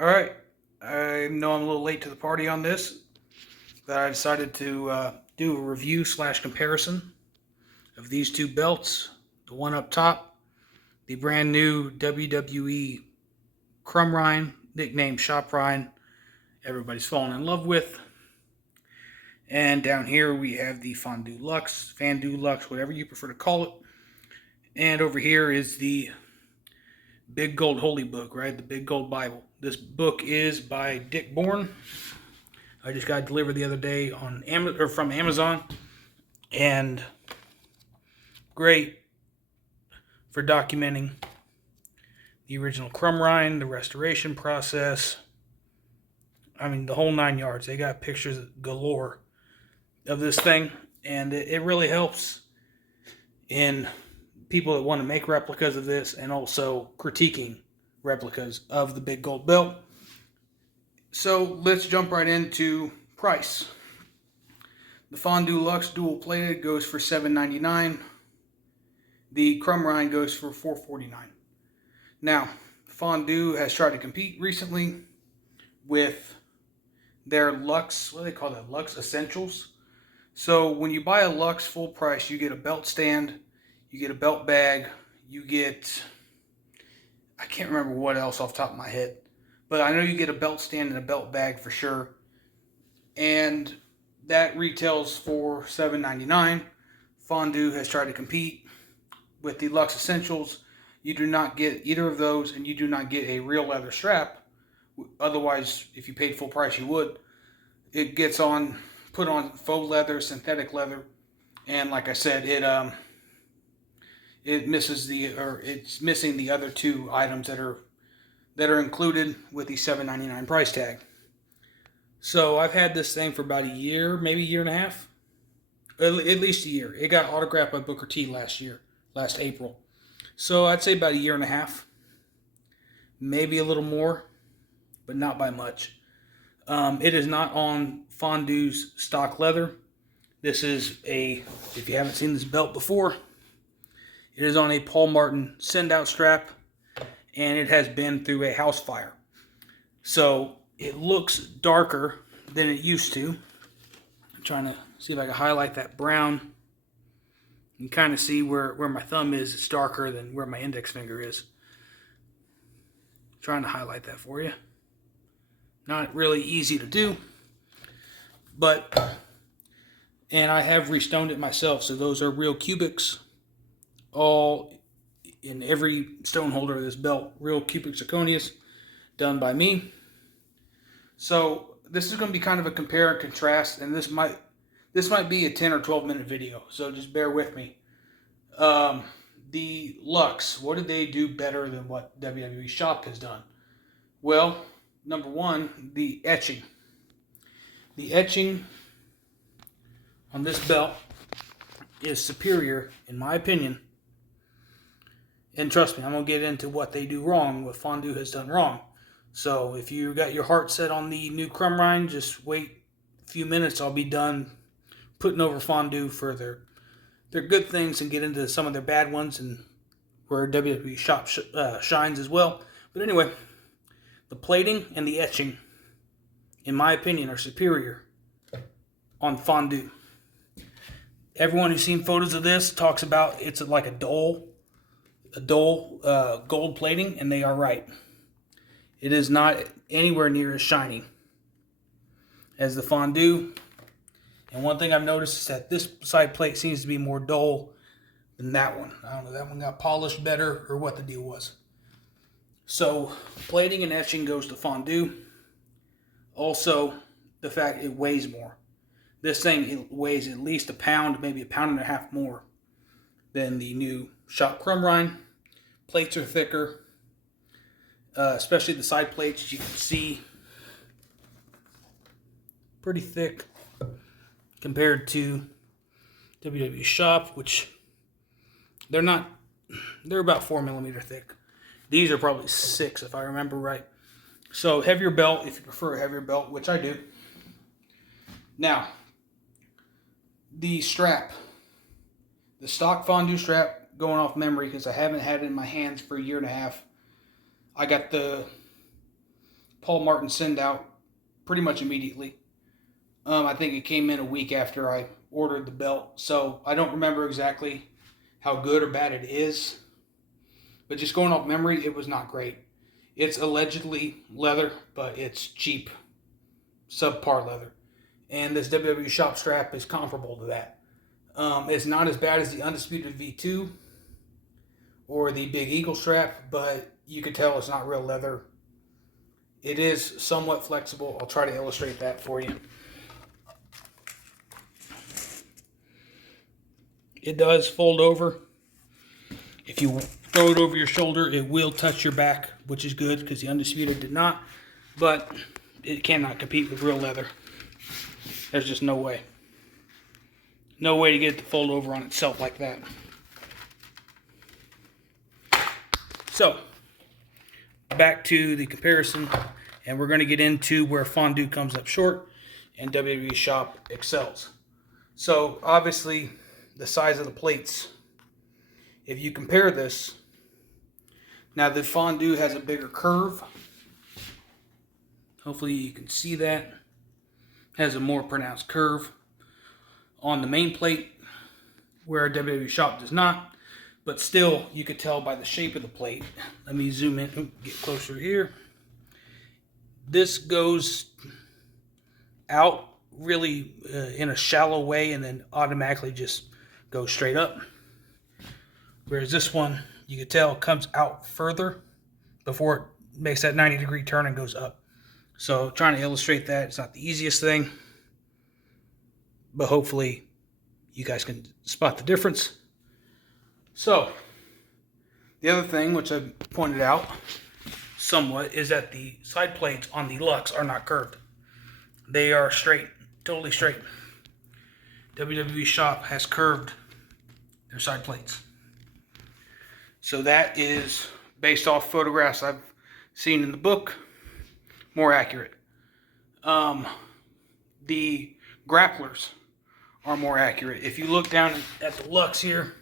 Alright, I know I'm a little late to the party on this, but I decided to do a review slash comparison of these two belts. The one up top, the brand new WWE Crumrine, nicknamed Shoprine, everybody's fallen in love with. And down here we have the Fondue Lux, Fandue Lux, whatever you prefer to call it. And over here is the Big Gold Holy Book, right? The Big Gold Bible. This book is by Dick Bourne. I just got it delivered the other day on from Amazon, and great for documenting the original Crumrine, the restoration process. I mean, the whole 9 yards. They got pictures galore of this thing, and it really helps in people that want to make replicas of this and also critiquing replicas of the Big Gold Belt. So let's jump right into price. The Fondue Lux dual plated goes for $7.99. The Crumrine goes for $4.49. Now, Fondue has tried to compete recently with their Lux, what do they call that? Lux Essentials. So when you buy a Lux full price, you get a belt stand, you get a belt bag, you get, I can't remember what else off the top of my head, but I know you get a belt stand and a belt bag for sure. And that retails for $7.99. Fondue has tried to compete with the Lux Essentials. You do not get either of those, and you do not get a real leather strap. Otherwise, if you paid full price, you would. It gets put on faux leather, synthetic leather, and like I said, it's missing the other two items that are included with the $7.99 price tag. So I've had this thing for about a year, maybe a year and a half, at least a year. It got autographed by Booker T last April. So I'd say about a year and a half, maybe a little more, but not by much. It is not on Fondue's stock leather. This is if you haven't seen this belt before, it is on a Paul Martin send-out strap, and it has been through a house fire. So it looks darker than it used to. I'm trying to see if I can highlight that brown. You can kind of see where my thumb is. It's darker than where my index finger is. Trying to highlight that for you. Not really easy to do, and I have restoned it myself, so those are real cubics, all in every stone holder of this belt, real cubic zirconias, done by me. So this is going to be kind of a compare and contrast, and this might be a 10 or 12 minute video, so just bear with me. The Lux, what did they do better than what WWE Shop has done? Well, number one, the etching. The etching on this belt is superior, in my opinion. And trust me, I'm going to get into what they do wrong, what Fondue has done wrong. So if you got your heart set on the new Crumrine, just wait a few minutes. I'll be done putting over Fondue for their good things and get into some of their bad ones and where WWE Shop shines as well. But anyway, the plating and the etching, in my opinion, are superior on Fondue. Everyone who's seen photos of this talks about it's like a dull gold plating, and they are right. It is not anywhere near as shiny as the Fondue. And one thing I've noticed is that this side plate seems to be more dull than that one. I don't know, that one got polished better or what the deal was. So plating and etching goes to Fondue. Also, the fact it weighs more. This thing it weighs at least a pound, maybe a pound and a half more than the new Shop Crumrine. Plates are thicker, especially the side plates. You can see pretty thick compared to WWE Shop, which they're not. They're about 4 millimeter thick. These are probably 6 if I remember right. So heavier belt if you prefer a heavier belt, which I do. Now, the strap. The stock Fondue strap, going off memory because I haven't had it in my hands for a year and a half. I got the Paul Martin send out pretty much immediately. I think it came in a week after I ordered the belt, so I don't remember exactly how good or bad it is. But just going off memory, it was not great. It's allegedly leather, but it's cheap, subpar leather. And this WWE shop strap is comparable to that. It's not as bad as the Undisputed V2 or the Big Eagle strap, but you can tell it's not real leather. It is somewhat flexible. I'll try to illustrate that for you. It does fold over. If you throw it over your shoulder, it will touch your back, which is good because the Undisputed did not. But it cannot compete with real leather. There's just no way. No way to get it to fold over on itself like that. So, back to the comparison, and we're going to get into where Fondue comes up short and WWE Shop excels. So, obviously, the size of the plates. If you compare this, now the Fondue has a bigger curve. Hopefully you can see that. Has a more pronounced curve on the main plate, where WWE Shop does not. But still, you could tell by the shape of the plate. Let me zoom in, get closer here. This goes out really in a shallow way and then automatically just goes straight up. Whereas this one, you could tell, comes out further before it makes that 90-degree turn and goes up. So trying to illustrate that, it's not the easiest thing. But hopefully you guys can spot the difference. So, the other thing, which I pointed out somewhat, is that the side plates on the Lux are not curved. They are straight, totally straight. WWE Shop has curved their side plates. So that is, based off photographs I've seen in the book, more accurate. The grapplers are more accurate. If you look down at the Lux here,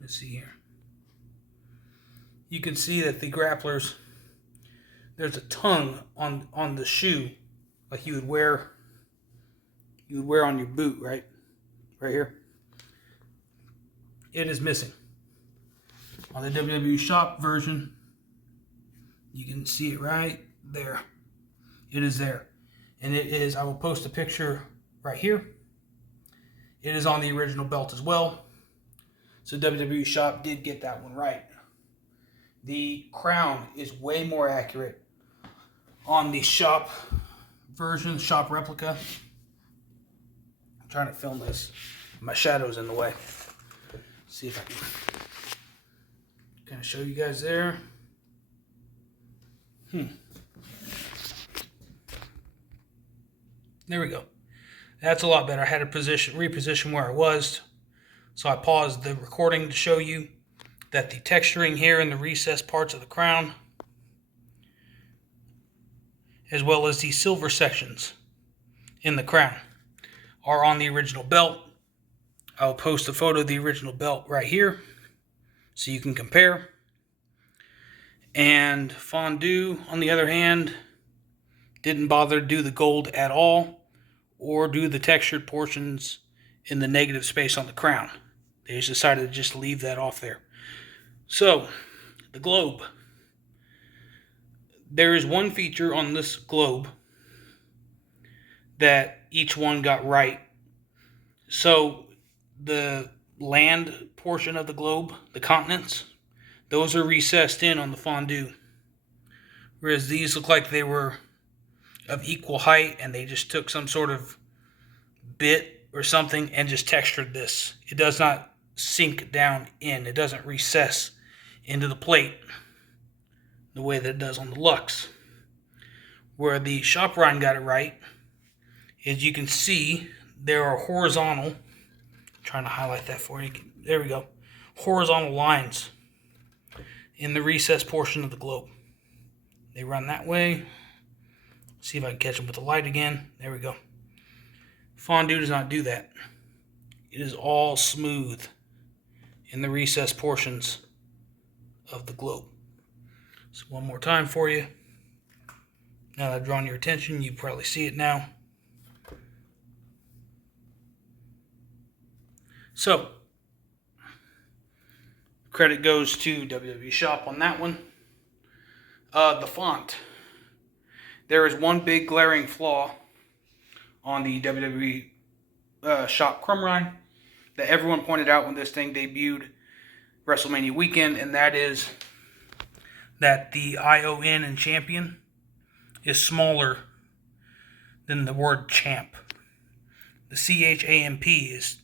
let's see here. You can see that the grapplers, there's a tongue on the shoe, like you would wear on your boot, right? Right here. It is missing. On the WWE Shop version, you can see it right there. It is there. And it is, I will post a picture right here. It is on the original belt as well. So WWE Shop did get that one right. The crown is way more accurate on the Shop version, Shop replica. I'm trying to film this. My shadow's in the way. Let's see if I can kind of show you guys there. There we go. That's a lot better. I had to reposition where I was. So I paused the recording to show you that the texturing here in the recessed parts of the crown, as well as the silver sections in the crown, are on the original belt. I'll post a photo of the original belt right here so you can compare. And Fondue, on the other hand, didn't bother to do the gold at all or do the textured portions in the negative space on the crown. They just decided to just leave that off there. So, the globe. There is one feature on this globe that each one got right. So, the land portion of the globe, the continents, those are recessed in on the Fondue. Whereas these look like they were of equal height and they just took some sort of bit or something and just textured this. It does not sink down in. It doesn't recess into the plate the way that it does on the Lux. Where the Crumrine got it right is you can see there are horizontal, I'm trying to highlight that for you. There we go. Horizontal lines in the recessed portion of the globe. They run that way. See if I can catch them with the light again. There we go. Fondue does not do that. It is all smooth in the recessed portions of the globe. So one more time for you. Now that I've drawn your attention, you probably see it now. So, credit goes to WWE Shop on that one. The font. There is one big glaring flaw on the WWE Shop Crumrine that everyone pointed out when this thing debuted WrestleMania weekend, and that is that the ION in champion is smaller than the word champ. The CHAMP is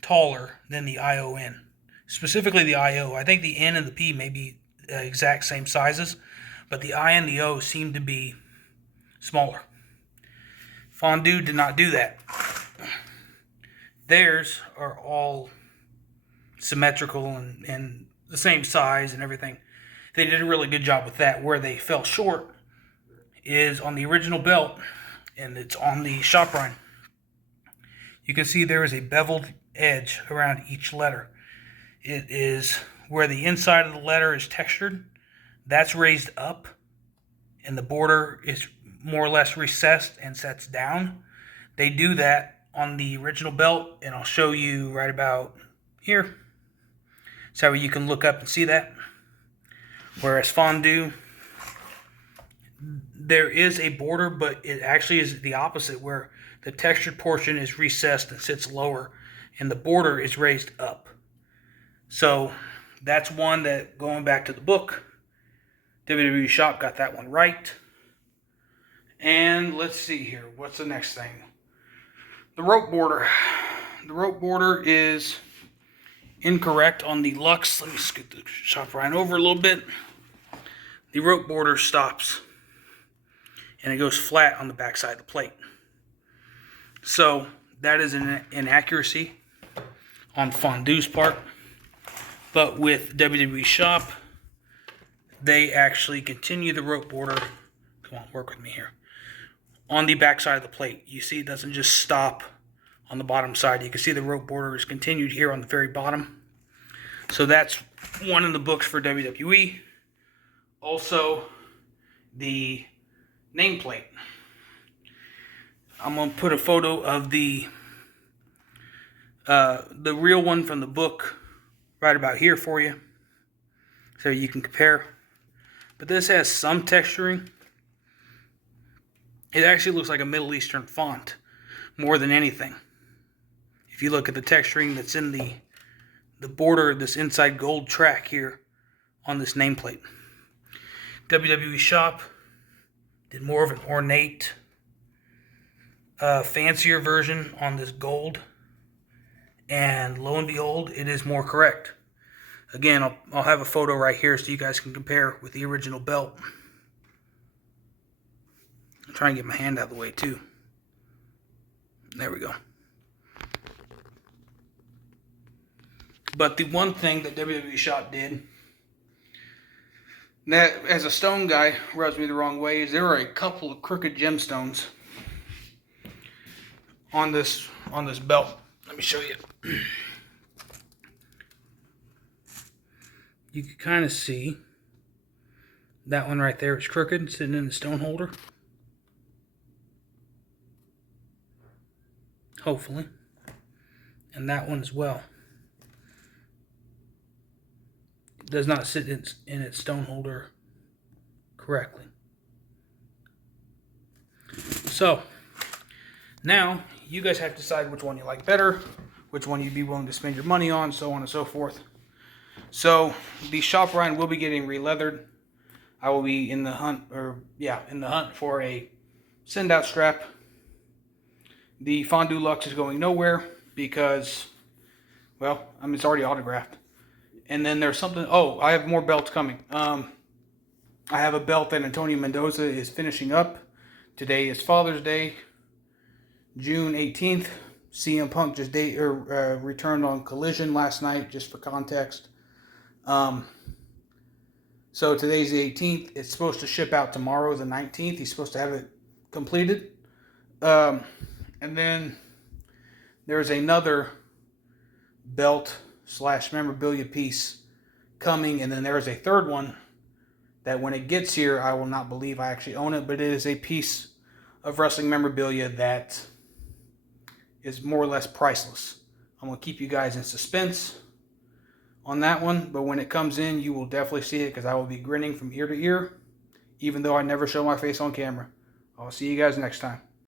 taller than the ION. Specifically the IO. I think the N and the P may be exact same sizes, but the I and the O seem to be smaller. Fondue did not do that. Theirs are all symmetrical and the same size and everything. They did a really good job with that. Where they fell short is on the original belt, and it's on the Shoprine. You can see there is a beveled edge around each letter. It is where the inside of the letter is textured. That's raised up, and the border is more or less recessed and sets down. They do that on the original belt, and I'll show you right about here. So you can look up and see that. Whereas Fondue, there is a border, but it actually is the opposite, where the textured portion is recessed and sits lower, and the border is raised up. So that's one that, going back to the book, WWE Shop got that one right. And let's see here. What's the next thing? The rope border. The rope border is incorrect on the Lux. Let me scoot the Shoprine over a little bit. The rope border stops, and it goes flat on the back side of the plate. So that is an inaccuracy on Fondue's part. But with WWE Shop, they actually continue the rope border. Come on, work with me here. On the back side of the plate. You see it doesn't just stop on the bottom side. You can see the rope border is continued here on the very bottom. So that's one in the books for WWE. Also, the nameplate. I'm going to put a photo of the real one from the book right about here for you, so you can compare. But this has some texturing. It actually looks like a Middle Eastern font more than anything. If you look at the texturing that's in the border of this inside gold track here on this nameplate. WWE Shop did more of an ornate, fancier version on this gold, and lo and behold, it is more correct. Again, I'll have a photo right here so you guys can compare with the original belt. I'll try and get my hand out of the way too. There we go. But the one thing that WWE Shop did that, as a stone guy, rubs me the wrong way, is there are a couple of crooked gemstones on this belt. Let me show you. You can kind of see that one right there is crooked, sitting in the stone holder. Hopefully. And that one as well. It does not sit in its stone holder correctly. So, now you guys have to decide which one you like better, which one you'd be willing to spend your money on, so on and so forth. So, the Shoprine will be getting re-leathered. I will be in the hunt for a send-out strap. The Fondue Lux is going nowhere because, well, it's already autographed. And then there's something, I have more belts coming. I have a belt that Antonio Mendoza is finishing up. Today is Father's Day, June 18th. CM Punk just returned on Collision last night, just for context. So today's the 18th. It's supposed to ship out tomorrow, the 19th. He's supposed to have it completed. And then there's another belt / memorabilia piece coming, and then there's a third one that when it gets here, I will not believe I actually own it, but it is a piece of wrestling memorabilia that is more or less priceless. I'm going to keep you guys in suspense on that one, but when it comes in, you will definitely see it because I will be grinning from ear to ear, even though I never show my face on camera. I'll see you guys next time.